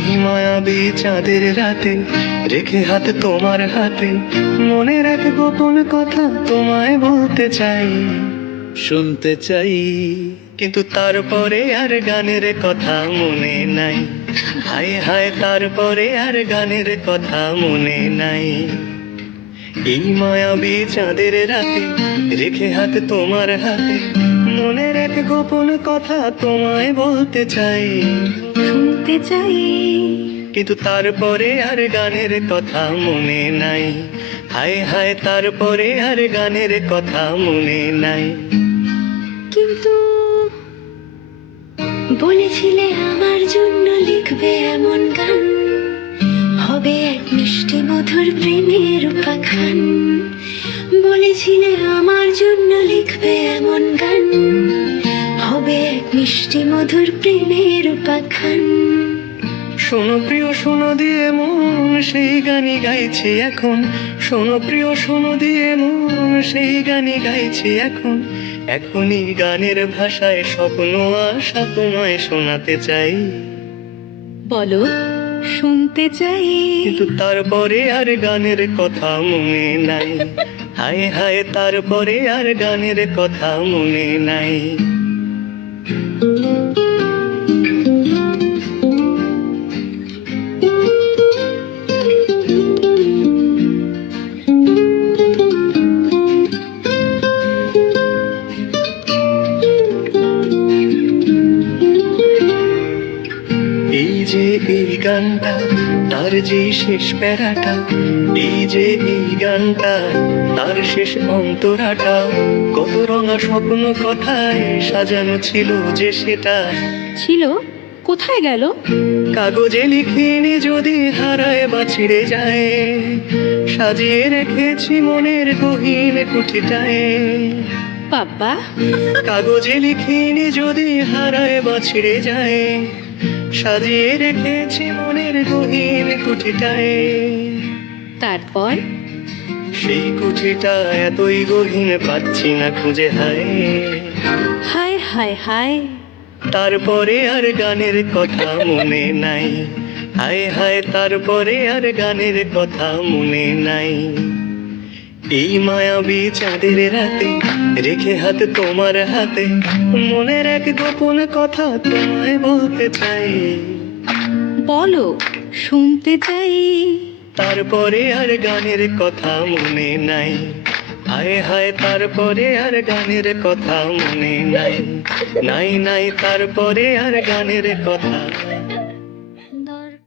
এই মায়াবী চাঁদের রাতে রেখে হাত তোমার হাতে মনের এক গোপন কথা তোমায় বলতে চাই, শুনতে চাই। কিন্তু তারপরে আর গানের কথা মনে নাই, হায় হায় তারপরে আর গানের কথা মনে নাই। এই মায়াবী চাঁদের রাতে রেখে হাত তোমার হাতে মনের এক গোপন কথা তোমায় বলতে চাই, শুনতে চাই। কিন্তু তারপরে আর গানের কথা মনে নাই, হায় হায় তারপরে আর গানের কথা মনে নাই। কিন্তু বলেছিলে আমার জন্য লিখবে এমন গান, হবে এক মিষ্টি মধুর প্রেমের উপাখ্যান। বলেছিলে আমার জন্য লিখবে এমন গান, হবে এক মিষ্টি মধুর প্রেমের উপাখ্যান। শোনো প্রিয় শোনো দিয়ে মন সেই গানই গাইছে এখন, শোনো প্রিয় শোনো দিয়ে মন সেই গানই গাইছে এখন। এখনই গানের ভাষায় স্বপ্ন আশা তোমায় শোনাতে চাই, বলো শুনতে চাই। কিন্তু তারপরে আর গানের কথা মনে নাই, হায় হায় তারপরে আর গানের কথা মনে নাই। এই যে এই গানটা তার যে শেষ প্যারাটা, এই যে এই গানটা তার শেষ অন্তরাটা, কত রঙা স্বপ্ন কথায় সাজানো ছিল যে সেটা। ছিল, কোথায় গেল? কাগজে লিখিনি যদি হারায় বা ছিঁড়ে যায়, সাজিয়ে রেখেছি মনের গহীন কুঠিটায়। বাবা, কাগজে লিখিনি যদি হারায় বা ছিঁড়ে যায়, সাজিয়ে রেখেছি মনের গহীন কুঠিটায়। তারপর? সেই কুঠিটা এতই গহীন পাচ্ছি না খুঁজে, হায় হায় হায় হায়। তারপরে আর গানের কথা মনে নাই, হায় হায় তারপরে আর গানের কথা মনে নাই। এই মায়াবী চাঁদের রাতে রেখে হাত তোমার হাতে মনের এক গোপন কথা তোমায় বলতে চাই, বলো শুনতে চাই। তারপরে আর গানের কথা মনে নাই, হায় হায় তারপরে আর গানের কথা মনে নাই, নাই নাই তারপরে আর গানের কথা।